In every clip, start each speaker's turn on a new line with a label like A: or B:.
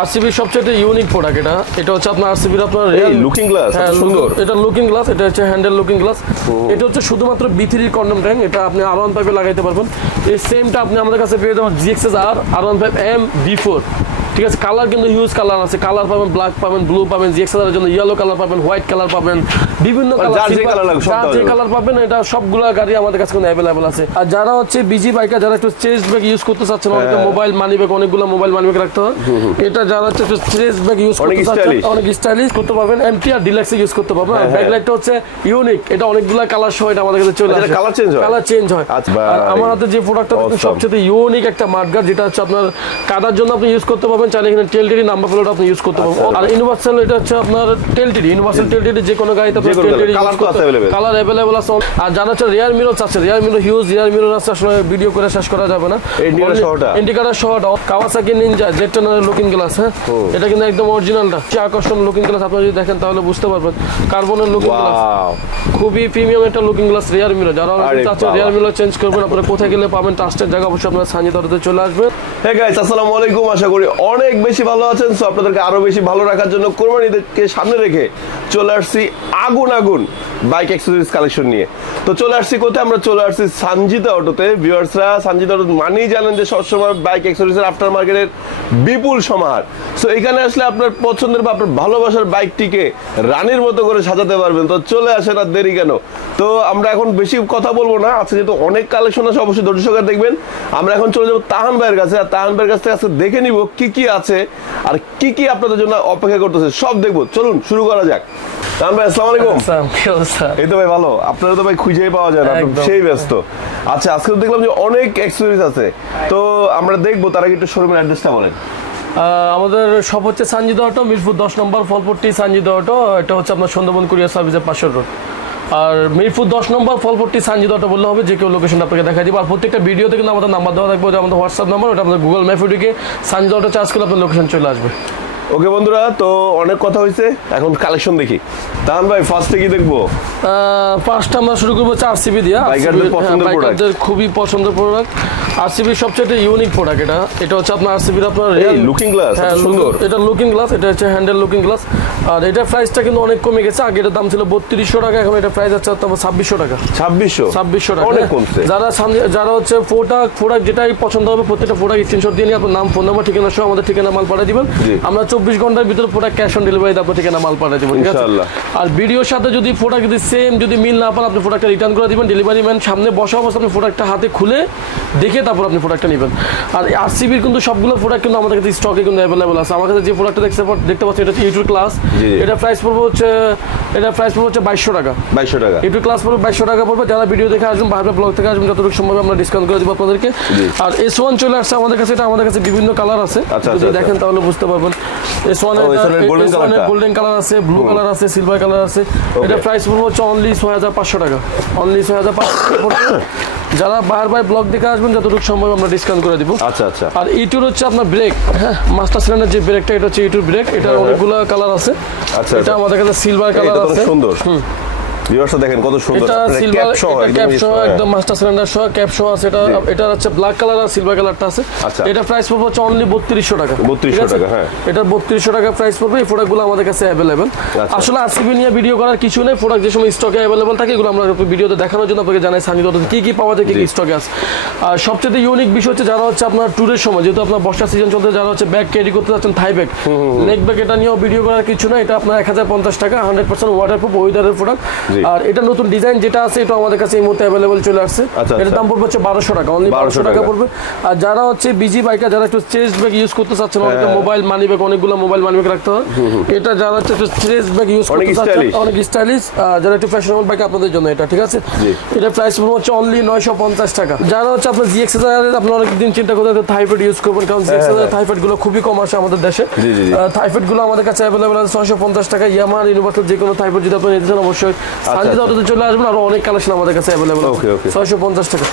A: আরসিবির সবচেয়ে unique product এটা। এটা হচ্ছে আপনার আরসিবির আপনার
B: এই লুকিং গ্লাস
A: হ্যাঁ
B: সুন্দর।
A: এটা লুকিং গ্লাস এটা হচ্ছে হ্যান্ডেল লুকিং গ্লাস এটা হচ্ছে শুধুমাত্র বি থ্রির কন্ডম ট্যাঙ্ক এটা আপনি আর ওয়ান ফাইভে লাগাইতে পারবেন। এই সেমটা আপনি আমাদের কাছে পেয়ে যাবেন GXS R R one five M B four ঠিক আছে কালার কিন্তু হিউজ কালার আছে। কালার পাবেন ব্ল্যাক পাবেন ব্লু পাবেন জিএক্সএস এর জন্য ইয়েলো কালার পাবেন হোয়াইট কালার পাবেন বিভিন্ন কালার
B: যে
A: কালার পাবেন এটা সবগুলা গাড়ি আমাদের কাছে কিন্তু অ্যাভেলেবল আছে। আর যারা হচ্ছে বিজি বাইকার যারা একটু চেস্ট ব্যাগ ইউজ করতে চাচ্ছেন
B: হ্যাঁ।
A: অনেকে মোবাইল মানি ব্যাগ অনেকগুলো মোবাইল মানি ব্যাগ রাখতে হয়। এটা যারা হচ্ছে একটু চেস্ট ব্যাগ ইউজ করতে চাচ্ছেন অনেক স্টাইলিশ করতে পারবেন এমটি আর ডিলাক্স ইউজ করতে পারবেন। আর
B: হ্যাঁ,
A: ব্যাকলাইটটা হচ্ছে ইউনিক এটা অনেকগুলা কালার সহ এটা আমাদের কাছে চলে
B: আচ্ছা,
A: আসে।
B: colour change হয়?
A: কালার চেঞ্জ হয়।
B: আচ্ছা,
A: আর আমার হাতে যে প্রোডাক্টটা সবচেয়ে ইউনিক একটা মার্কার যেটা হচ্ছে আপনার কাদার জন্য আপনি ইউজ করতে পারবেন চাইলে এখানে টেলটিডি নাম্বার প্লেট আপনি ইউজ করতে পারবেন।
B: আচ্ছা।
A: আর ইউনিভার্সাল এটা হচ্ছে আপনার টেলটিডি ইউনিভার্সাল টেলটিডি যে কোনো গাড়িতে আপনি টেলটিডি
B: আছে?
A: কালার অ্যাভেলেবল আছে। আর যারা হচ্ছে রিয়ার মিরর আছে rear mirror huge rear mirror আছে আসলে ভিডিও করে শেষ করা যাবে না।
B: Indicator সহটা?
A: Kawasaki Ninja Z looking glass হ্যাঁ? এটা কিন্তু একদম অরিজিনালটা যে আকর্ষণ লুকিং গ্লাস আপনি যদি দেখেন তাহলে বুঝতে পারবেন। কার্বনের লুকিং গ্লাস খুবই প্রিমিয়াম একটা লুকিং গ্লাস রিয়ার মিরর যারা চাচ্ছে রিয়ার মিরর চেঞ্জ করবেন আপনারা কোথায় গেলে পাবেন ট্রাস্টের জায়গা অবশ্যই আপনারা সাঞ্জি দরতে চলে আসবেন।
B: হে গাইস আসসালামু আলাইকুম আশা করি অনেক বেশি ভালো আছেন সো আপনাদেরকে আরও বেশি ভালো রাখার জন্য কোরবানিদেরকে সামনে রেখে চলে আসছি আগুন আগুন বাইক অ্যাক্সেসরিজ কালেকশন নিয়ে। তো চলে আসছি কোথায়? আমরা চলে আসছি সানজিদা অটোতে। ভিউয়ার্সরা, সানজিদা অটো মানেই জানেন যে সবসময় বাইক অ্যাক্সেসরিজের আফটার মার্কেটের বিপুল সমাহার। সো এখানে আসলে আপনার পছন্দের বা আপনার ভালোবাসার বাইকটিকে রানীর মতো করে সাজাতে পারবেন। তো চলে আসেন আর দেরি কেন? তো আমরা এখন বেশি কথা বলব না। আজকে যেহেতু অনেক কালেকশন আছে অবশ্যই ধৈর্য সহকারে দেখবেন। আমরা এখন চলে যাব তাহান ভাইয়ের কাছে। আর তাহান ভাইয়ের কাছ থেকে আজকে দেখে নিব কি কি আছে আর কি কি আপনাদের জন্য অপেক্ষা করতেছে। সব দেখব। চলুন শুরু করা যাক। তাহান ভাই আসসালামু আলাইকুম। এই তো ভাই ভালো। আপনারা তো ভাই খুঁজেই পাওয়া যায় না সেই ব্যস্ত। আচ্ছা আজকে তো দেখলাম যে অনেক এক্সপিরিয়েন্স আছে। তো আমরা দেখব তার আগে একটু শোরুমের অ্যাড্রেসটা বলেন।
A: আমাদের সব হচ্ছে সানজিদা অটো মিরপুর দশ নম্বর ফলপট্টি সানজিদা অটো এটা হচ্ছে আপনার সুন্দরবন কুরিয়ার সার্ভিসের পাশের রোড আর মিরপুর দশ নম্বর, ফলপট্টি সানজিদ অটো বললে হবে, যে কেউ লোকেশনটা আপনাকে দেখা দিব। আর প্রত্যেকটা ভিডিওতে কিন্তু আমাদের নাম্বার দেওয়া থাকবে যে আমাদের হোয়াটসঅ্যাপ নাম্বার ওটা আমাদের গুগল ম্যাপে ঢুকে সানজিদ অটো চার্জ করলে আপনার লোকেশন চলে আসবে।
B: ওকে বন্ধুরা, তো অনেক কথা হয়েছে, এখন কালেকশন দেখি। তাহান ভাই ফার্স্টে কি দেখব?
A: ফার্স্ট আমরা শুরু করব চার সিবি দিয়ে।
B: বাইকারদের।
A: বাইকারদের খুবই পছন্দের প্রোডাক্ট সবচেয়ে ইউনিক প্রোডাক্ট এটা। এটা হচ্ছে আপনার আপনার
B: লুকিং গ্লাস
A: হ্যাঁ
B: সুন্দর।
A: এটা লুকিং গ্লাস এটা হচ্ছে হ্যান্ডেল লুকিং গ্লাস আর এটার প্রাইসটা কিন্তু অনেক কমে গেছে। আগে এটার দাম ছিল বত্রিশশো টাকা এখন এটা প্রাইস আছে ছাব্বিশশো টাকা।
B: ছাব্বিশশো?
A: ছাব্বিশশো টাকা।
B: অনেক
A: হ্যাঁ।
B: কমছে।
A: যারা সামনে যারা হচ্ছে প্রোডাক্ট প্রোডাক্ট যেটাই পছন্দ হবে প্রত্যেকটা প্রোডাক্ট স্ক্রিনশট দিয়ে নিয়ে আপনার নাম ফোন নাম্বার ঠিকানা সহ আমাদের ঠিকানা মাল পাঠিয়ে দিবেন। আমরা চব্বিশ ঘণ্টার ভিতরে প্রোডাক্ট ক্যাশ অন ডেলিভারি আপনার ঠিকানা মাল পাঠিয়ে দেবো ঠিক আছে?
B: ইনশাআল্লাহ।
A: আর ভিডিওর সাথে যদি প্রোডাক্ট যদি সেম যদি মিল না পান আপনি প্রোডাক্টটা রিটার্ন করে দিবেন ডেলিভারি ম্যান সামনে বসা অবস্থা আপনি প্রোডাক্টটা হাতে খুলে দেখে তারপর আপনি প্রোডাক্টটা নেবেন। আর আর আরসিবির কিন্তু সবগুলো প্রোডাক্ট কিন্তু আমাদের কাছে স্টকে কিন্তু অ্যাভেলেবল আছে। আমার কাছে যে প্রোডাক্টটা দেখতে দেখতে পাচ্ছি এটা হচ্ছে ইউটিউব ক্লাস। এটা প্রাইস পড়বে হচ্ছে এটা প্রাইস পড়বে হচ্ছে বাইশশো টাকা।
B: বাইশশো টাকা।
A: একটু ক্লাস পড়বে বাইশশো টাকা পড়বে। যারা ভিডিও দেখে আসবেন বাইরে ব্লগ থেকে আসবেন যতটুকু সম্ভব আমরা ডিসকাউন্ট করে দেবো আপনাদেরকে। আর এস ওয়ান চলে আসছে আমাদের কাছে এটা আমাদের কাছে বিভিন্ন কালার আছে।
B: আচ্ছা,
A: যদি
B: আচ্ছা,
A: দেখেন তাহলে বুঝতে পারবেন। এস ওয়ান
B: ও, S1 এর golden colourটা?
A: গোল্ডেন কালার আছে ব্লু কালার আছে সিলভার কালার আছে। এটা প্রাইস পড়বে হচ্ছে অনলি ছয় হাজার পাঁচশো টাকা। অনলি ছয় হাজার পাঁচশো টাকা যারা বার বাই ব্লক দেখে আসবেন যতটুকু সম্ভব আমরা ডিসকাউন্ট করে দিব।
B: আচ্ছা আচ্ছা।
A: আর ইটুর হচ্ছে আপনার ব্রেক হ্যাঁ মাস্টার সিলেন্ডার যে ব্রেকটা এটা হচ্ছে ইটুর ব্রেক এটার অনেকগুলো কালার আছে।
B: আচ্ছা,
A: এটা
B: আচ্ছা।
A: আমাদের কাছে সিলভার কালার আছে।
B: সুন্দর। ভিউয়ার্সটা দেখেন কত সুন্দর।
A: সিলভার
B: cap সহ
A: ক্যাপ
B: ইয়ে
A: সহ
B: সহ,
A: একদম মাস্টার সিলিন্ডার সহ ক্যাপ সহ আছে। এটা এটা হচ্ছে ব্ল্যাক কালার আর সিলভার কালারটা আছে।
B: আচ্ছা।
A: এটা প্রাইস পড়বে হচ্ছে অনলি বত্রিশশো টাকা।
B: 3200
A: ঠিক আছে?
B: টাকা, হ্যাঁ।
A: এটা বত্রিশশো টাকা প্রাইস পড়বে এই প্রোডাক্টগুলো আমাদের কাছে অ্যাভেলেবেল
B: আচ্ছা।
A: আসলে আজকে নিয়ে ভিডিও করার কিছু নেই প্রোডাক্ট যে সময় স্টকে অ্যাভেলেবেল থাকে এগুলো আমরা ভিডিওতে দেখানোর জন্য আপনাকে জানাই। সানি দত্ত কি কি পাওয়া যায় কি কি স্টকে আছে? আর সবচেয়ে ইউনিক বিষয় হচ্ছে যারা হচ্ছে আপনার ট্যুরের সময় যেহেতু আপনার বর্ষা সিজন চলতে যারা হচ্ছে ব্যাগ ক্যারি করতে যাচ্ছেন থাই ব্যাগ নেক ব্যাগ এটা নিয়েও ভিডিও করার কিছু না এটা আপনার এক হাজার পঞ্চাশ টাকা হান্ড্রেড পার্সেন্ট ওয়াটার প্রুফ ওয়েদারের প্রোডাক্ট। আর এটা নতুন ডিজাইন যেটা আছে এটা আমাদের কাছে এই মুহূর্তে অ্যাভেলেবল চলে আসছে।
B: আচ্ছা,
A: এটার
B: আচ্ছা।
A: দাম পড়বে হচ্ছে বারোশো টাকা অনলি বারোশো টাকা। পড়বে। আর যারা হচ্ছে বিজি বাইকার যারা একটু চেস্ট ব্যাগ ইউজ করতে চাচ্ছেন অনেকে
B: হ্যাঁ।
A: মোবাইল মানি ব্যাগ অনেকগুলো মোবাইল মানি ব্যাগ রাখতে হয়। এটা যারা হচ্ছে একটু চেস্ট ব্যাগ ইউজ করতে চাচ্ছেন অনেক স্টাইলিশ যারা একটু ফ্যাশনেবল বাইক আপনাদের জন্য এটা ঠিক আছে? এটা প্রাইস পড়বে হচ্ছে অনলি নয়শো পঞ্চাশ টাকা। যারা হচ্ছে আপনার জিএক্স আপনি অনেকদিন চিন্তা করতে থাইফেড ইউজ করবেন কারণ জিএক্স
B: হ্যাঁ।
A: থাইফেডগুলো খুবই কম আসে আমাদের দেশে। থাইফেডগুলো আমাদের কাছে অ্যাভেলেবল আছে ছয়শো পঞ্চাশ টাকা। ইয়ামার ইউনিভার্সাল যে কোনো থাইফেড যদি আপনি নিতে চান অবশ্যই সানজিদ অটোতে চলে আসবেন আরও অনেক কালেকশন আমাদের কাছে অ্যাভেলেবল
B: okay.
A: ছয়শো পঞ্চাশ টাকা।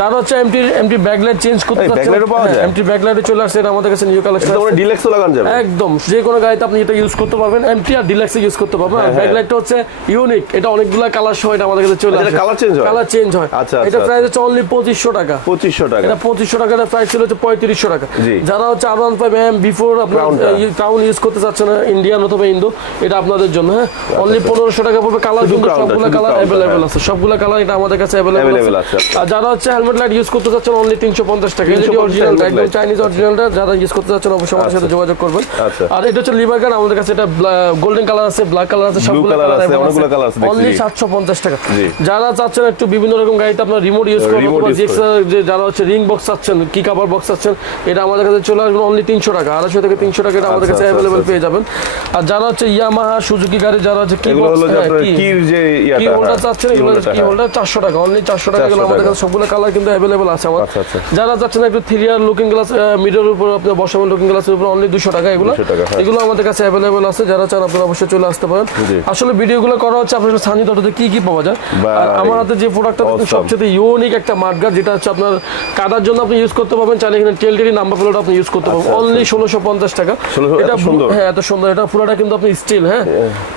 A: যারা হচ্ছে এমটি এমটি ব্যাকলাইট চেঞ্জ করতে চাচ্ছেন
B: backlight পাওয়া যায়?
A: এমটি ব্যাকলাইটে চলে আসছে আমাদের কাছে নিউ কালেকশন
B: এটা ডিলেক্সও লাগানো যাবে।
A: একদম যে কোনো গাড়িতে আপনি এটা ইউজ করতে পারবেন এমটি আর ডিলাক্সে ইউজ করতে পারবেন। আর
B: হ্যাঁ, হ্যাঁ।
A: ব্যাকলাইটটা হচ্ছে ইউনিক এটা অনেকগুলো কালার সহ এটা আমাদের কাছে চলে
B: আচ্ছা,
A: আসে।
B: এটা colour change হয়?
A: কালার চেঞ্জ হয়।
B: আচ্ছা,
A: এটা
B: আচ্ছা।
A: প্রাইস হচ্ছে অনলি পঁচিশশো টাকা।
B: পঁচিশশো টাকা।
A: এটা পঁচিশশো টাকার প্রাইস ছিল হচ্ছে পঁয়ত্রিশশো টাকা। যারা হচ্ছে R one five M B four আপনার। ক্রাউন ইউজ করতে চাচ্ছেন ইন্ডিয়ান অথবা ইন্দো এটা আপনাদের জন্য হ্যাঁ। অনলি পনেরোশো টাকা পড়বে কালার
B: আচ্ছা,
A: কিন্তু সবগুলো কালার
B: Crown-টা,
A: অ্যাভেলেবেল। আছে। সবগুলো কালার এটা আমাদের কাছে অ্যাভেলেবেল আছে।
B: আছে, আচ্ছা।
A: আর যারা হচ্ছে হেলমেট লাইট ইউজ করতে চাচ্ছেন অনলি তিনশো পঞ্চাশ টাকা। এটা
B: 350
A: একদম চাইনিজ অরিজিনালটা যারা ইউজ করতে চাচ্ছেন অবশ্যই আমার সাথে যোগাযোগ করবেন। আর এটা হচ্ছে লিভার গার্ড আমাদের কাছে এটা গোল্ডেন কালার আছে ব্ল্যাক কালার আছে সবগুলো কালার
B: আছে, অনেকগুলো colour আছে
A: অনলি সাতশো পঞ্চাশ টাকা। যারা চাচ্ছেন একটু বিভিন্ন রকম গাড়িতে আপনার রিমোট ইউজ করবেন অথবা যে যারা হচ্ছে রিং বক্স চাচ্ছেন কি কাভার বক্স চাচ্ছেন এটা আমাদের কাছে চলে আসবেন অনলি তিনশো টাকা। আড়াইশো থেকে তিনশো টাকা এটা আমাদের
B: আচ্ছা,
A: কাছে
B: আচ্ছা।
A: পেয়ে যাবেন। আর যারা হচ্ছে ইয়ামাহা সুজুকি গাড়ি যারা হচ্ছে কি
B: যে
A: কি হোল্ডার চাচ্ছেন এগুলো কি। হোল্ডার চারশো টাকা অনলি চারশো টাকা এগুলো
B: 400
A: আমাদের কাছে সবগুলো কালার কিন্তু অ্যাভেলেবেল আছে। আমার
B: আচ্ছা, আচ্ছা।
A: যারা চাচ্ছেন একটু থ্রি ইয়ার লুকিং গ্লাস মিডের উপর আপনি বসাবেন লুকিং গ্লাসের উপর অনলি দুশো টাকা এগুলো।
B: 200 টাকা।
A: এগুলো আমাদের কাছে অ্যাভেলেবেল আছে যারা চান আপনারা অবশ্যই চলে আসতে পারেন। আসলে ভিডিওগুলো করা হচ্ছে আপনার সানি অটোতে কি কি পাওয়া যায়? আমার হাতে যে প্রোডাক্টটা। সবচেয়ে ইউনিক একটা মার্কার যেটা হচ্ছে আপনার কাদার জন্য আপনি ইউজ করতে পারবেন চাইলে এখানে টেলটেরি নাম্বার প্লেট আপনি ইউজ করতে পারবেন।
B: আচ্ছা,
A: অনলি ষোলোশো পঞ্চাশ টাকা। এটা
B: সুন্দর?
A: হ্যাঁ এত সুন্দর। এটা পুরোটা কিন্তু আপনি স্টিল হ্যাঁ?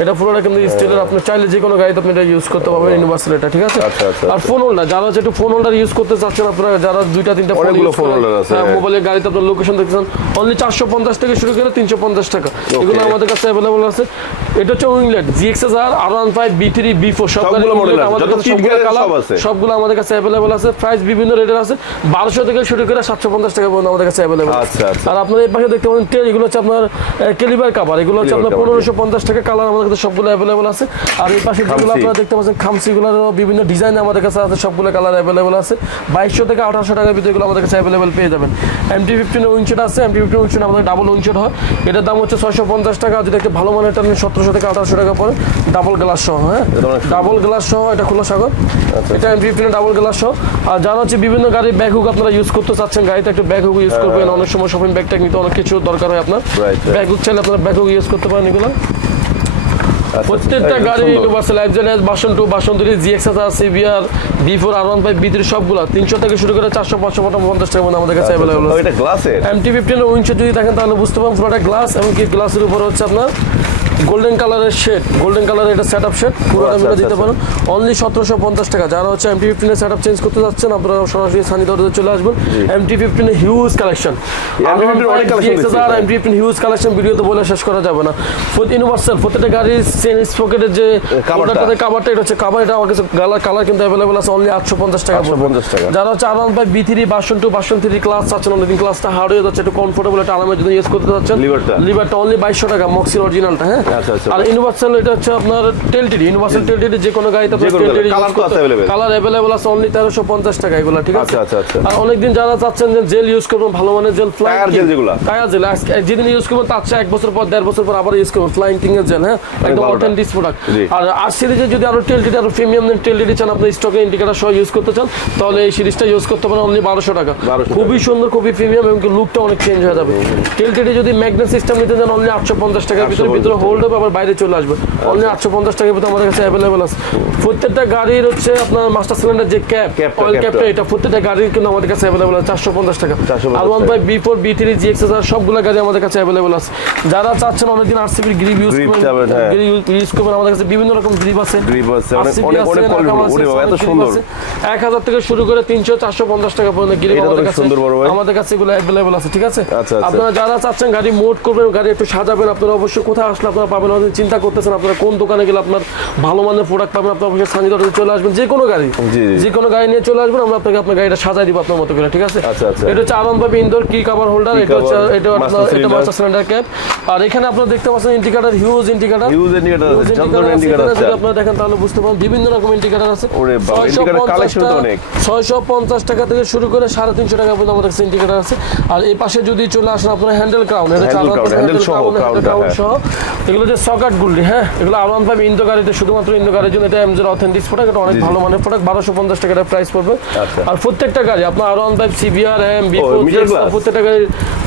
A: এটা পুরোটা কিন্তু স্টিলের আপনি চাইলে যে কোনো গাড়িতে ইউজ করতে পারবেন ইউনিভার্সাল এটা ঠিক আছে?
B: আচ্ছা, আচ্ছা,
A: আর ফোন হোল্ডার যারা ফোন হোল্ডার ইউজ করতে চাচ্ছেন আপনারা যারা দুইটা তিনটা ফোন
B: অনেকগুলো
A: করেন
B: আছে, হ্যাঁ।
A: মোবাইলের গাড়িতে আপনার লোকেশন দেখতেছেন অনলি চারশো পঞ্চাশ থেকে শুরু করে তিনশো পঞ্চাশ টাকা। এগুলো আমাদের কাছে অ্যাভেলেবল আছে। এটা হচ্ছে winglet GXS R R one five B three B four সব
B: সবগুলো
A: গাড়ি
B: model আছে,
A: আমাদের
B: যত
A: কাছে সবগুলো
B: সব আছে।
A: সবগুলো আমাদের কাছে অ্যাভেলেবল আছে। প্রাইস বিভিন্ন রেটের আছে বারোশো থেকে শুরু করে সাতশো পঞ্চাশ টাকা পর্যন্ত আমাদের কাছে
B: আচ্ছা, আচ্ছা।
A: আর আপনার এই পাশে দেখতে পাচ্ছেন ট্রেন এগুলো হচ্ছে আপনার কেলিবার কাভার এগুলো হচ্ছে আপনার
B: cover,
A: পনেরোশো পঞ্চাশ টাকা কালার আমাদের কাছে সবগুলো অ্যাভেলেবল আছে। আর এই পাশে যেগুলো আপনারা দেখতে পাচ্ছেন খামসিগুলোর বিভিন্ন ডিজাইন আমাদের কাছে আছে সবগুলো কালার অ্যাভেলেবল আছে। বাইশশো থেকে আঠারোশো টাকার ভিতরে এগুলো আমাদের কাছে অ্যাভেলেবল পেয়ে যাবেন। এমটি ফিফটিন উইনশিট আছে এমটি ফিফটিন উইনশিট আমাদের ডাবল উইনশিট হয়। এটার দাম হচ্ছে ছয়শো পঞ্চাশ টাকা যদি একটা ভালো মানের টানেন সতেরোশো থেকে আঠারোশো টাকা পরে ডাবল গ্লাস সহ হ্যাঁ। ডাবল গ্লাস সহ এটা খোলা সাগর।
B: আচ্ছা।
A: এটা এমটি ফিফটিনের ডাবল গ্লাস সহ। আর যারা হচ্ছে বিভিন্ন গাড়ির ব্যাগ হুক আপনারা ইউজ করতে চাচ্ছেন গাড়িতে একটা ব্যাগ হুক ইউজ করবেন অনেক সময় শপিং ব্যাগ ট্যাগ নিতে অনেক কিছু দরকার হয় আপনার. ব্যাগ হুক চাইলে আপনারা ব্যাগ হুক ইউজ করতে পারেন এগুলো। প্রত্যেকটা গাড়ি। ইউনিভার্সাল একজনের version two version three GXS CBR B four R one five B three সবগুলো। তিনশো থেকে শুরু করে চারশো পাঁচশো পঞ্চাশ মধ্যে আমাদের কাছে অ্যাভেলেবল
B: ও,
A: আছে।
B: এটা গ্লাসের
A: এমটি ফিফটিন উইংশে যদি দেখেন তাহলে বুঝতে পারবেন পুরোটা গ্লাস এবং কি গ্লাসের উপর হচ্ছে আপনার গোল্ডেন কালারের শেড গোল্ডেন কালারের এটা সেট আপ শেড পুরোটা
B: আচ্ছা,
A: মিলে
B: আচ্ছা,
A: দিতে পারেন। অনলি সতেরোশো পঞ্চাশ টাকা। যারা হচ্ছে এমটি ফিফটিনের সেট আপ চেঞ্জ করতে যাচ্ছেন আপনারা সরাসরি সানি দরজে চলে আসবেন। এমটি ফিফটিনের হিউজ কালেকশন
B: MT-15 অনেক collection দেখছি।
A: আর এমটি ফিফটিন হিউজ কালেকশন ভিডিওতে বলে শেষ করা যাবে না। ইউনিভার্সাল প্রত্যেকটা গাড়ির চেঞ্জ পকেটের যে। ওটাতে কাভারটা এটা হচ্ছে কাভার এটা আমার কাছে কালার কালার কিন্তু অ্যাভেলেবল আছে অনলি আটশো পঞ্চাশ টাকা।
B: 850 টাকা।
A: যারা হচ্ছে R one five B three version two version three class চাচ্ছেন অনেকদিন ক্লাসটা হার্ড হয়ে যাচ্ছে একটু কমফোর্টেবল একটা আরামের জন্য ইউজ করতে যাচ্ছেন
B: লিভারটা
A: লিভারটা অনলি বাইশশো টাকা মক্সির অরিজিনালটা হ্যাঁ?
B: আচ্ছা, আচ্ছা।
A: আর ইউনিভার্সাল এটা হচ্ছে আপনার টেলটিডি ইউনিভার্সাল টেলটিডি যে কোনো গাড়িতে
B: গাড়ি। Colour তো আছে
A: কালার অ্যাভেলেবল আছে অনলি তেরোশো পঞ্চাশ টাকা এগুলো ঠিক আছে?
B: আচ্ছা, আচ্ছা, আচ্ছা।
A: আর অনেকদিন যারা চাচ্ছেন যে জেল ইউজ করবেন ভালো মানের জেল ফ্লাই
B: যেগুলা?
A: টায়ার জেল আজকে যেদিন ইউজ করবেন তার চেয়ে এক বছর পর দেড় বছর পর আবার ইউজ করবেন ফ্লাইং কিং এর জেল হ্যাঁ? একদম অথেন্টিক প্রোডাক্ট আর আর সিরিজে যদি আরও টেলটিডি আরও প্রিমিয়াম টেলটিডি চান আপনি স্টকে ইন্ডিকেটার সহ ইউজ করতে চান তাহলে এই সিরিজটা ইউজ করতে পারেন অনলি বারোশো টাকা।
B: 1200
A: খুবই সুন্দর খুবই প্রিমিয়াম এবং লুকটা অনেক চেঞ্জ হয়ে যাবে। টেলটিডি যদি ম্যাগনেট সিস্টেম নিতে চান অনলি আটশো পঞ্চাশ টাকার ভিতরে
B: 850
A: ভিতরে হোল্ড হবে আবার বাইরে চলে আসবে অনলি আটশো পঞ্চাশ টাকার ভিতরে আমাদের কাছে অ্যাভেলেবল আছে প্রত্যেকটা গাড়ির হচ্ছে আপনার মাস্টার সিলিন্ডার যে ক্যাপ অয়েল
B: ক্যাপটা।
A: এটা প্রত্যেকটা গাড়ির কিন্তু আমাদের কাছে অ্যাভেলেবল আছে চারশো পঞ্চাশ টাকা আর ওয়ান
B: টাকা।
A: By B four B three G XS R সবগুলো গাড়ি আমাদের কাছে অ্যাভেলেবল আছে যারা চাচ্ছেন অনেকদিন আরসিবির গ্রিপ ইউজ করবেন
B: যাবেন, হ্যাঁ।
A: ইউজ করবেন আমাদের কাছে বিভিন্ন রকম গ্রিপ আছে। এক হাজার থেকে শুরু করে তিনশো চারশো পঞ্চাশ টাকা পর্যন্ত গ্রিপ কাছে। আমাদের কাছে এগুলো অ্যাভেলেবল আছে ঠিক আছে
B: আচ্ছা, আচ্ছা।
A: আপনারা যারা চাচ্ছেন গাড়ি মোট করবেন গাড়ি একটু সাজাবেন আপনারা অবশ্যই কোথায় আসলে আপনারা পাবেন হয়তো চিন্তা করতেছেন আপনারা কোন দোকানে গেলে আপনার ভালো মানের প্রোডাক্ট পাবেন আপনারা অবশ্যই সানি দরজে চলে আসবেন যে কোনো গাড়ি। যে কোনো গাড়ি নিয়ে চলে আসবেন আমরা আপনাকে আপনার গাড়িটা সাজাই দিব আপনার মতো করে ঠিক আছে
B: আচ্ছা, আচ্ছা।
A: এটা হচ্ছে আরাম পাবে ইনডোর কি কাভার হোল্ডার এটা হচ্ছে এটা আপনার এটা মাস্টার সিলিন্ডার ক্যাপ আর এখানে আপনারা দেখতে পাচ্ছেন indicator huge indicator
B: Huge indicator আছে, ধরনের indicator আছে।
A: আপনারা দেখেন তাহলে বুঝতে পারবেন বিভিন্ন রকম ইন্ডিকেটর আছে
B: ওরে বাবা, indicator collection তো অনেক।
A: ছয়শো পঞ্চাশ টাকা থেকে শুরু করে সাড়ে তিনশো টাকা পর্যন্ত আমাদের কাছে ইন্ডিকেটর আছে আর এই পাশে যদি চলে আসেন আপনার হ্যান্ডেল ক্রাউন এটা
B: Handle crown, handle সহ,
A: ক্রাউন
B: হ্যাঁ।
A: সহ এগুলো যে সকাট গুলি হ্যাঁ? এগুলো আর ওয়ান ফাইভ ইন্দো গাড়িতে শুধুমাত্র ইন্দো গাড়ির জন্য। এটা এমজের অথেন্টিক প্রোডাক্ট এটা অনেক। ভালো মানের প্রোডাক্ট বারোশো পঞ্চাশ টাকা প্রাইস পড়বে।
B: আচ্ছা।
A: আর প্রত্যেকটা গাড়ি আপনার R one five CBR M? প্রত্যেকটা গাড়ি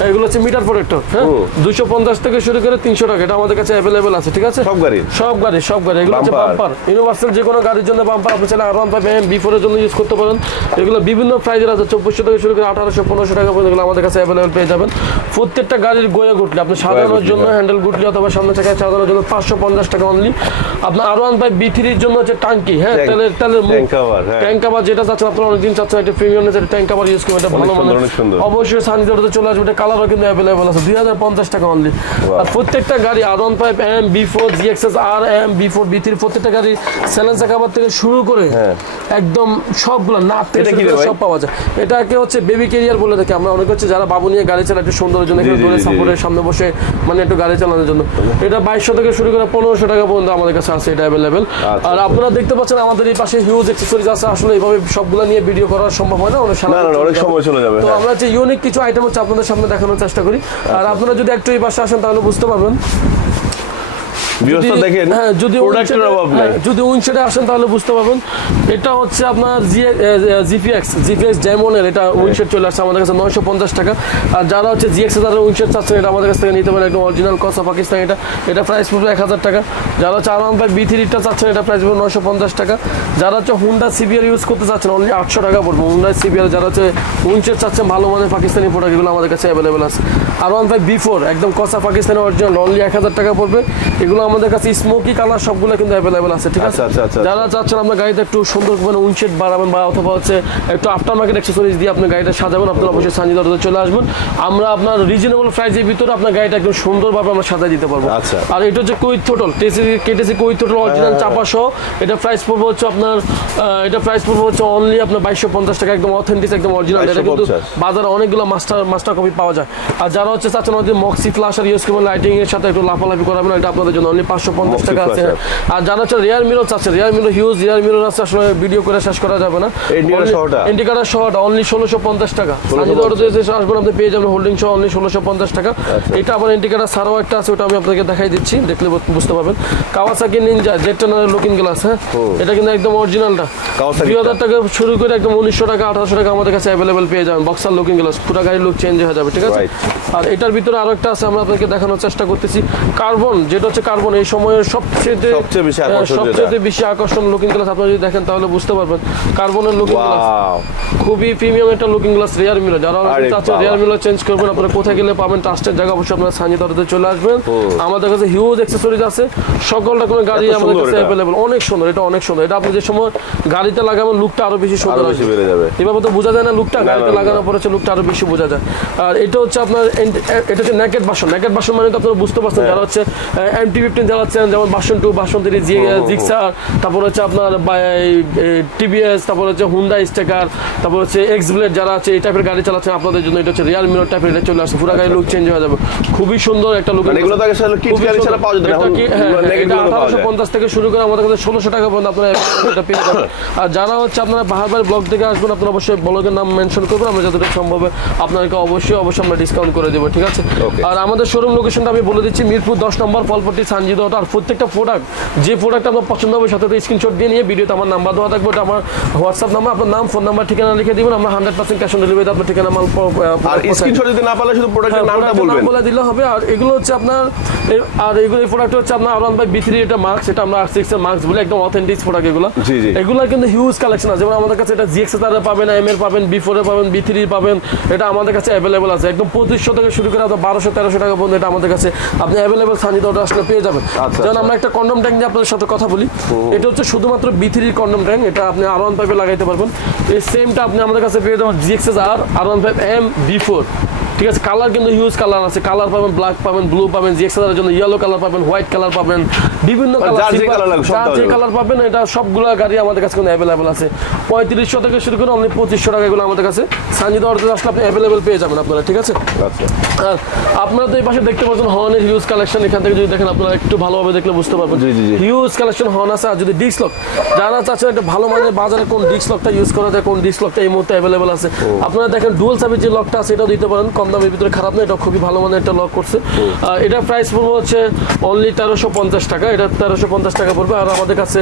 A: এগুলো হচ্ছে মিটার প্রোডাক্টর হ্যাঁ? দুশো পঞ্চাশ থেকে শুরু করে তিনশো টাকা এটা আমাদের কাছে অ্যাভেলেবেল আছে ঠিক আছে?
B: সব গাড়ি?
A: সব গাড়ি সব গাড়ি এগুলো হচ্ছে বাম্পার ইউনিভার্সাল যে কোনো গাড়ির জন্য বাম্পার আপনি চাইলে R one five M B ফোরের জন্য ইউজ করতে পারেন। এগুলো বিভিন্ন প্রাইজের আছে চব্বিশশো থেকে শুরু করে আঠারোশো পনেরোশো টাকা পর্যন্ত এগুলো আমাদের কাছে অ্যাভেলেবেল পেয়ে যাবেন। প্রত্যেকটা গাড়ির গোয়া গুটলি আপনি সাজানোর জন্য
B: হ্যাঁ।
A: হ্যান্ডেল গুটলি অথবা সামনে থেকে সাজানোর জন্য পাঁচশো পঞ্চাশ টাকা অনলি আপনার আর ওয়ান ফাইভ বি থ্রির জন্য হচ্ছে টাঙ্কি হ্যাঁ তেলের তেলের
B: হ্যাঁ।
A: ট্যাঙ্ক কাভার যেটা চাচ্ছেন আপনারা অনেকদিন চাচ্ছেন একটা প্রিমিয়াম যেটা ট্যাঙ্ক কাভার ইউজ করবেন এটা ভালো
B: সুন্দর।
A: অবশ্যই চলে আসবে এটা কালারও কিন্তু অ্যাভেলেবেল আছে দুই হাজার পঞ্চাশ টাকা অনলি আর প্রত্যেকটা গাড়ি R one five M B four G XS R M B four B three প্রত্যেকটা গাড়ি কাভার থেকে শুরু করে
B: হ্যাঁ।
A: একদম সবগুলো
B: ভাই?
A: সব পাওয়া যায় এটাকে হচ্ছে বেবি ক্যারিয়ার বলে থাকি আমরা অনেক হচ্ছে যারা বাবু নিয়ে গাড়ি চালায় একটু সুন্দরের জন্য। সাপোর্টের সামনে বসে মানে একটু গাড়ি চালানোর জন্য এটা বাইশশো থেকে শুরু করে পনেরোশো টাকা পর্যন্ত আমাদের কাছে আছে এটা অ্যাভেলেবেল
B: আচ্ছা,
A: আর আপনারা দেখতে পাচ্ছেন আমাদের এই পাশে হিউজ অ্যাক্সেসরিজ আছে আসলে এইভাবে সবগুলো নিয়ে ভিডিও করা সম্ভব হয় না অনেক
B: সময় চলে যাবে,
A: তো
B: হ্যাঁ।
A: আমরা যে ইউনিক কিছু আইটেম হচ্ছে আপনাদের সামনে দেখানোর চেষ্টা করি। আর আপনারা যদি একটু এই পাশে আসেন তাহলে বুঝতে পারবেন
B: দেখেন
A: হ্যাঁ যদি হ্যাঁ, যদি উইন্ডশেডে আসেন তাহলে বুঝতে পারবেন এটা হচ্ছে আপনার জিপিএক্স জিপিএক্স ডায়মন্ডের এটা উইন্ডশেড চলে আসছে আমাদের কাছে নয়শো পঞ্চাশ টাকা। আর যারা হচ্ছে জিএক্স তারা উইন্ডশেড চাচ্ছেন এটা আমাদের কাছ থেকে নিতে পারেন। একদম অরিজিনাল কসা পাকিস্তান এটা এটা প্রাইস পড়বে এক হাজার টাকা। যারা হচ্ছে আরাম বাই বি থ্রিটা চাচ্ছেন এটা প্রাইস পড়বে নয়শো পঞ্চাশ টাকা। যারা হচ্ছে হুন্ডা সিবিআর ইউজ করতে চাচ্ছেন অনলি আটশো টাকা পড়বে। হুন্ডা সিবিআর যারা হচ্ছে চাচ্ছেন ভালো মানের পাকিস্তানি আমাদের কাছে অ্যাভেলেবেল আছে। R one five B four একদম কসা পাকিস্তানি অরিজিনাল অনলি এক হাজার টাকা পড়বে। এগুলো আমাদের কাছে স্মোকি কালার সবগুলো কিন্তু অ্যাভেলেবেল আছে ঠিক আছে?
B: আচ্ছা, আচ্ছা, আচ্ছা,
A: যারা চাচ্ছেন আপনার গাড়িতে একটু সুন্দর করে উইন্ডশেড বাড়াবেন বা অথবা হচ্ছে একটু আফটার মার্কেট অ্যাক্সেসরিজ দিয়ে আপনার গাড়িটা সাজাবেন আপনারা অবশ্যই সানি দরজা চলে আসবেন। আমরা আপনার রিজনেবল প্রাইসের ভিতরে আপনার গাড়িটা একদম সুন্দরভাবে আমরা সাজাই দিতে পারব। আর এটা হচ্ছে কুইথ টোটাল কেটেছি কুইথ টোটাল অরিজিনাল চাপা সহ এটা প্রাইস পড়বে হচ্ছে আপনার এটা প্রাইস পড়বে হচ্ছে অনলি আপনার বাইশশো পঞ্চাশ টাকা একদম অথেন্টিক একদম অরিজিনাল এটা কিন্তু বাজারে অনেকগুলো মাস্টার মাস্টার কপি পাওয়া যায়। আর যারা হচ্ছে চাচ্ছেন মক্সি ফ্লাশার ইউজ করবেন লাইটিং এর সাথে একটু লাফালাফি করাবেন এটা আপনাদের জন্য অনলি পাঁচশো পঞ্চাশ টাকা আছে। আর যারা হচ্ছে rear mirror rear mirror huge rear mirror আছে আসলে ভিডিও করে শেষ করা যাবে না? ইন্ডিকেটার সহটা অনলি ষোলোশো পঞ্চাশ টাকা।
B: 1650
A: সানি দরজা এসে আসবেন আপনি পেয়ে যাবেন হোল্ডিং সহ অনলি ষোলোশো পঞ্চাশ টাকা।
B: আচ্ছা।
A: এটা আবার ইন্ডিকেটার ছাড়াও একটা আছে ওটা আমি আপনাকে দেখাই দিচ্ছি দেখলে বুঝতে পারবেন। কাওয়াসাকি নিনজা টেনারের লুকিং গ্লাস হ্যাঁ? এটা কিন্তু একদম অরিজিনালটা দুই হাজার টাকা শুরু করে একদম উনিশশো টাকা আঠারোশো টাকা আমাদের কাছে অ্যাভেলেবেল পেয়ে যাবেন বক্সার লুকিং গ্লাস পুরো গাড়ির লুক চেঞ্জ হয়ে যাবে ঠিক আছে? আর এটার ভিতরে আরও একটা আছে আমরা আপনাকে দেখানোর চেষ্টা করতেছি। কার্বন যেটা হচ্ছে কার্বন এই সময়ের সবচেয়ে
B: সবচেয়ে বেশি আকর্ষণ
A: লুকিং গ্লাস আপনারা যদি দেখেন তাহলে বুঝতে পারবেন কার্বনের লুকিং গ্লাস খুবই প্রিমিয়াম একটা লুকিং গ্লাস রিয়ার মিরর যারা
B: বাবা।
A: রিয়ার মিরর চেঞ্জ করবেন আপনারা কোথায় গেলে পাবেন ট্রাস্টের জায়গা অবশ্যই আপনারা সানি দরতে চলে আসবেন। আমাদের কাছে হিউজ অ্যাক্সেসরিজ আছে। সকল রকমের গাড়ি আমাদের কাছে অ্যাভেলেবল অনেক সুন্দর এটা অনেক সুন্দর। এটা আপনি যে সময় গাড়িতে লাগাবেন লুকটা আরও বেশি সুন্দর আসবে। এভাবে তো বোঝা যায় না লুকটা গাড়িতে। লাগানোর পরে হচ্ছে লুকটা আরও বেশি বোঝা যায়। আর এটা হচ্ছে আপনার এটা হচ্ছে নেকেট বাসন। নেকেট বাসন মানে তো আপনারা বুঝতে পারছেন যারা হচ্ছে এম টি ফিফটিন চালাচ্ছেন যেমন বাসন টু বাসন থ্রি জিক্সার তারপর হচ্ছে আপনার টিভিএস তারপর হচ্ছে হুন্ডা স্টেকার তারপর হচ্ছে এক্স ব্লেড যারা আছে এই টাইপের গাড়ি চালাচ্ছেন আপনাদের জন্য এটা হচ্ছে রিয়াল মিরর টাইপের এটা চলে আসছে। পুরো গাড়ির লুক চেঞ্জ হয়ে যাবে। খুবই সুন্দর একটা লুক
B: মানে এগুলো তো আসলে kids গাড়ি ছাড়া পাওয়া যেত না, গুলো পাওয়া
A: থেকে শুরু করে আমাদের কাছে ষোলোশো টাকা পর্যন্ত আপনারা এটা পেয়ে যাবেন। আর যারা হচ্ছে আপনারা বাহারবার ব্লগ থেকে আসবেন আপনারা অবশ্যই ব্লগের নাম মেনশন করবেন আমরা যতটা সম্ভব হয় আপনাদেরকে অবশ্যই অবশ্যই আমরা ডিসকাউন্ট করে দেবো ঠিক আছে? আর আমাদের শোরুম লোকেশনটা আমি বলে দিচ্ছি মিরপুর দশ নম্বর ফলপট্টি সানজিদ অটো আর প্রত্যেকটা প্রোডাক্ট যে প্রোডাক্ট আপনার পছন্দ হবে সাথে স্ক্রিনশট দিয়ে নিয়ে ভিডিওতে আমার নাম্বার দেওয়া থাকবে। ওটা আমার হোয়াটসঅ্যাপ নাম্বার আপনার নাম ফোন নাম্বার ঠিকানা লিখে দিবেন। আমরা hundred percent cash on delivery আপনার ঠিকানা মাল
B: আর স্ক্রিনশট যদি না পারলে শুধু প্রোডাক্টের
A: হ্যাঁ,
B: নামটা বলবেন।
A: বলে দিলে হবে। আর এগুলো হচ্ছে আপনার আর এগুলো এই প্রোডাক্ট হচ্ছে আপনার আর বাই বি থ্রি এটা মার্কস এটা আমরা আর সিক্স এর মার্কস বলে একদম অথেন্টিক প্রোডাক্ট এগুলো। এগুলো কিন্তু হিউজ কালেকশন আছে। যেমন আমাদের কাছে এটা জিএক্স তারা পাবেন এম এর পাবেন বি ফোর এর পাবেন বি থ্রি পাবেন এটা আমাদের কাছে অ্যাভেলেবল আছে। একদম পঁচিশশো থেকে শুরু করে বারোশো তেরোশো টাকা পর্যন্ত এটা আমাদের কাছে। আপনি অ্যাভেলেবল সানিতে ওটা আসলে পেয়ে যাবেন।
B: আচ্ছা,
A: যেমন
B: আচ্ছা।
A: আমরা একটা কন্ডম ট্যাঙ্ক নিয়ে আপনাদের সাথে কথা বলি। এটা হচ্ছে শুধুমাত্র বি থ্রির কন্ডম ট্যাঙ্ক এটা আপনি আর ওয়ান পাইপে লাগাইতে পারবেন। এই সেমটা আপনি আমাদের কাছে পেয়ে যাবেন জিএক্স আর R one five M B four ঠিক আছে কালার কিন্তু হিউজ কালার আছে। কালার পাবেন ব্ল্যাক পাবেন ব্লু পাবেন জিএক্স এর জন্য ইয়েলো কালার পাবেন হোয়াইট কালার পাবেন বিভিন্ন কালার
B: যে সব
A: পাবেন এটা সবগুলো গাড়ি আমাদের কাছে কিন্তু অ্যাভেলেবেল আছে। পঁয়ত্রিশশো থেকে শুরু করে অনলি পঁচিশশো টাকা এগুলো আমাদের কাছে। সানজিদা অর্থ আসলে আপনি অ্যাভেলেবেল পেয়ে যাবেন আপনারা ঠিক আছে?
B: আচ্ছা।
A: আর আপনারা তো এই পাশে দেখতে পাচ্ছেন হর্নের হিউজ কালেকশন এখান থেকে যদি দেখেন আপনারা একটু ভালোভাবে দেখলে বুঝতে পারবেন।
B: জি, জি, জি।
A: হিউজ কালেকশন হর্ন আছে আর যদি ডিস্ক লক যারা চাচ্ছেন একটা ভালো মানের বাজারে কোন ডিস্ক লকটা ইউজ করা যায় কোন ডিস্ক লকটা এই মুহূর্তে অ্যাভেলেবেল আছে। আপনারা দেখেন ডুয়াল সার্ভিস যে লকটা আছে এটাও দিতে পারেন কম দামের ভিতরে খারাপ না এটা খুবই ভালো মানের একটা লক করছে। এটা প্রাইস পড়বে হচ্ছে অনলি তেরোশো পঞ্চাশ টাকা। এটা তেরোশো পঞ্চাশ টাকা পড়বে। আর আমাদের কাছে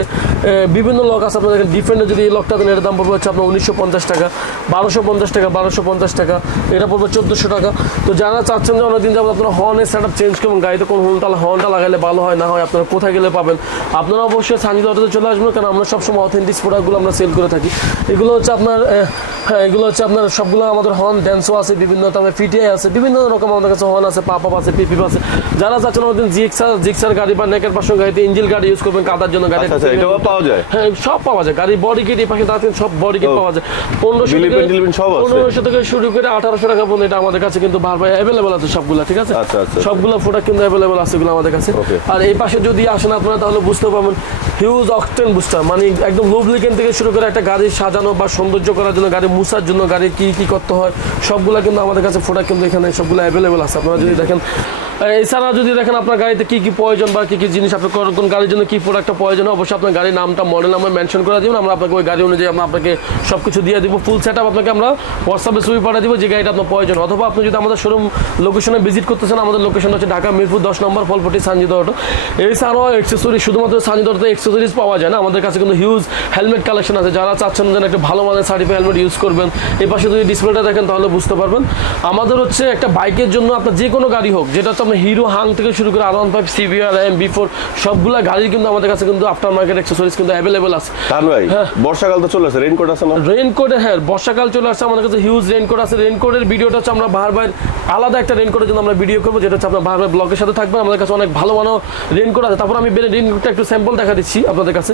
A: বিভিন্ন লক আছে আপনাদের ডিফেন্ডে যদি এই লকটা দেন এটার দাম পড়বে হচ্ছে আপনার উনিশশো পঞ্চাশ টাকা বারোশো পঞ্চাশ টাকা বারোশো পঞ্চাশ টাকা। এটা পড়বে চোদ্দোশো টাকা। তো যারা চাচ্ছেন যে অনেকদিন যাবত আপনারা হর্নের সেট আপ চেঞ্জ করবেন গাড়িতে কোন হর্ন তাহলে হর্নটা লাগাইলে ভালো হয় না হয় আপনারা কোথায় গেলে পাবেন। আপনারা অবশ্যই সানি দরজাতে চলে আসবেন কারণ আমরা সবসময় অথেন্টিক প্রোডাক্টগুলো আমরা সেল করে থাকি। এগুলো হচ্ছে আপনার হ্যাঁ এগুলো হচ্ছে আপনার সবগুলো আমাদের হর্ন ড্যান্সও আছে বিভিন্ন তবে ফিটিআই আছে বিভিন্ন রকম আমাদের কাছে হর্ন আছে পাপ আছে পিপিপ আছে। যারা চাচ্ছেন ওদের জিক্সার জিক্সার গাড়ি বা নেকের পাশে গাড়িতে ইঞ্জিল গাড়ি ইউজ করবেন কাদার জন্য গাড়ি
B: আচ্ছা আচ্ছা পাওয়া যায়?
A: হ্যাঁ সব পাওয়া যায়। গাড়ির বডি কিট এই পাশে দাঁড়াচ্ছেন সব বডি কিট পাওয়া যায়। পনেরোশো? পনেরোশো থেকে শুরু করে আঠারোশো টাকা পর্যন্ত এটা আমাদের কাছে কিন্তু বারবার অ্যাভেলেবল আছে সবগুলো ঠিক আছে?
B: আচ্ছা।
A: সবগুলো প্রোডাক্ট কিন্তু অ্যাভেলেবল আছে এগুলো আমাদের কাছে। আর এই পাশে যদি আসেন আপনারা তাহলে বুঝতে পারবেন হিউজ অক্টেন বুস্টার মানে একদম লুবলিকেন থেকে শুরু করে একটা গাড়ি সাজানো বা সৌন্দর্য করার জন্য গাড়ি মুছার জন্য গাড়ি কি কি করতে হয় সবগুলো কিন্তু আমাদের কাছে প্রোডাক্ট কিন্তু এখানে সবগুলো অ্যাভেলেবল আছে। আপনারা যদি দেখেন এছাড়া যদি দেখেন আপনার গাড়িতে কি কি প্রয়োজন বা কি কি জিনিস আপনার কোন- গাড়ির জন্য কি প্রোডাক্টটা প্রয়োজন, অবশ্যই আপনার গাড়ির নামটা মডেল নাম্বার মেনশন করে দিবেন। আমরা আপনাকে ওই গাড়ি অনুযায়ী আমরা আপনাকে সব কিছু দিয়ে দিব। ফুল সেট আপনাকে আমরা হোয়াটসঅ্যাপে ছবি পাঠিয়ে দিব যে গাড়িটা আপনার প্রয়োজন। অথবা আপনি যদি আমাদের শোরুম লোকেশনে ভিজিট করতেছেন আমাদের লোকেশন হচ্ছে ঢাকা মিরপুর দশ নম্বর, ফলপটি সানজিদ অটো। এছাড়াও অ্যাক্সেসরি শুধুমাত্র সানজিদ অটোতে অ্যাক্সেসরিজ পাওয়া যায় না। আমাদের কাছে কিন্তু হিউজ হেলমেট কালেকশন আছে। যারা চাচ্ছেন যেন একটা ভালো মানের সার্টিফাই হেলমেট ইউজ করবেন এই পাশে যদি ডিসপ্লেটা দেখেন তাহলে বুঝতে পারবেন। আমাদের হচ্ছে একটা বাইকের জন্য আপনার যে কোনো গাড়ি হোক যেটা হচ্ছে আপনার হিরো হাং থেকে শুরু করে R one five CVR M B four সবগুলো গাড়ির কিন্তু আমাদের কাছে কিন্তু আফটার মার্কেট অ্যাক্সেসরিজ কিন্তু অ্যাভেলেবেল আছে।
B: ভাই
A: হ্যাঁ।
B: বর্ষাকাল তো চলে আসে রেইনকোট আছে না?
A: রেইনকোটে হ্যাঁ বর্ষাকাল চলে আসছে আমাদের কাছে হিউজ রেইনকোট আছে। রেইনকোটের ভিডিওটা হচ্ছে আমরা বারবার আলাদা একটা রেইনকোটের জন্য আমরা ভিডিও করব যেটা হচ্ছে আপনার বারবার ব্লগের সাথে থাকবে। আমাদের কাছে অনেক ভালো ভালো রেইনকোট আছে। তারপর আমি রেইনকোটটা একটু স্যাম্পল দেখা দিচ্ছি আপনাদের কাছে।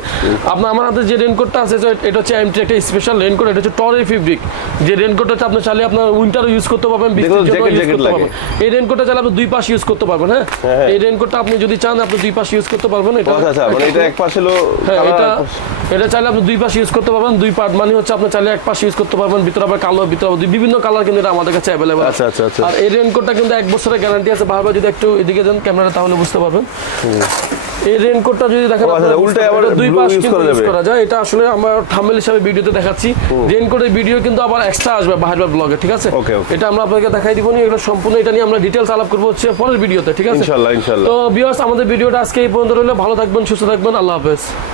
A: আপনার আমার হাতে যে রেইনকোটটা আছে এটা হচ্ছে এমটি একটা স্পেশাল রেইনকোট এটা হচ্ছে টরের ফেব্রিক যে রেইনকোটটা হচ্ছে আপনি চাইলে আপনার উইন্টারও ইউজ করতে পারবেন বৃষ্টির জন্য
B: jacket,
A: ইউজ
B: jacket
A: করতে
B: লাগে।
A: পারবেন। এই রেইনকোটটা চাইলে আপনি দুই পাশ ইউজ করতে পারবেন হ্যাঁ। এই রেইনকোটটা আপনি যদি চান আপনি দুই পাশ ইউজ করতে পারবেন। এটা
B: আচ্ছা মানে এটা এক পাশে হলো
A: এটা এটা চাইলে আপনি দুই পাশে ইউজ করতে পারবেন। দুই পার্ট মানে হচ্ছে আপনি চাইলে এক পাশে ইউজ করতে পারবেন ভিতরে আবার কালো ভিতরে বিভিন্ন কালার কিন্তু এটা আমাদের কাছে অ্যাভেলেবল
B: আচ্ছা, আচ্ছা, আচ্ছা।
A: আর এই রেনকোটটা কিন্তু এক বছরের গ্যারান্টি আছে। বারবার যদি একটু এদিকে দেন ক্যামেরা তাহলে বুঝতে পারবেন। এই রেনকোটটা যদি দেখেন
B: আচ্ছা, উল্টে আবার
A: দুই পাশ কিন্তু ইউজ। করা যায়। এটা আসলে আমরা থাম্বনেল হিসেবে ভিডিওতে দেখাচ্ছি। রেনকোটের ভিডিও কিন্তু আবার এক্সট্রা আসবে বাহার ব্লগে ঠিক আছে. এটা আমরা আপনাকে দেখাই দিব নি এটা সম্পূর্ণ এটা নিয়ে আমরা ডিটেইলস আলাপ করব হচ্ছে পরের ভিডিওতে ঠিক আছে?
B: ইনশাআল্লাহ ইনশাআল্লাহ
A: তো ভিউয়ার্স আমাদের ভিডিওটা আজকে এই পর্যন্ত রইল। ভালো থাকবেন সুস্থ থাকবেন। আল্লাহ হাফেজ।